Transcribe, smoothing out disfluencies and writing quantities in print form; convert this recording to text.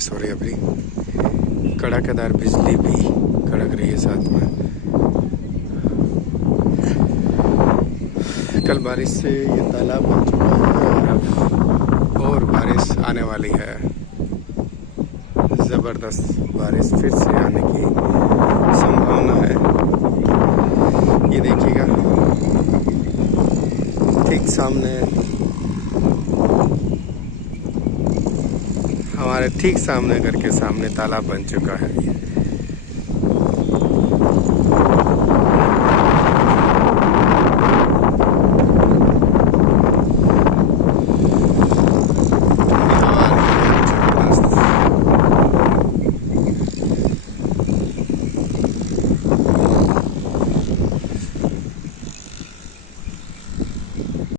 बारिश हो रही है अभी, कड़ाकेदार बिजली भी कड़क रही है साथ में। कल बारिश से ये तालाब बन चुका है और बारिश आने वाली है। जबरदस्त बारिश फिर से आने की संभावना है। ये देखिएगा ठीक सामने, हमारे ठीक सामने घर के सामने तालाब बन चुका है।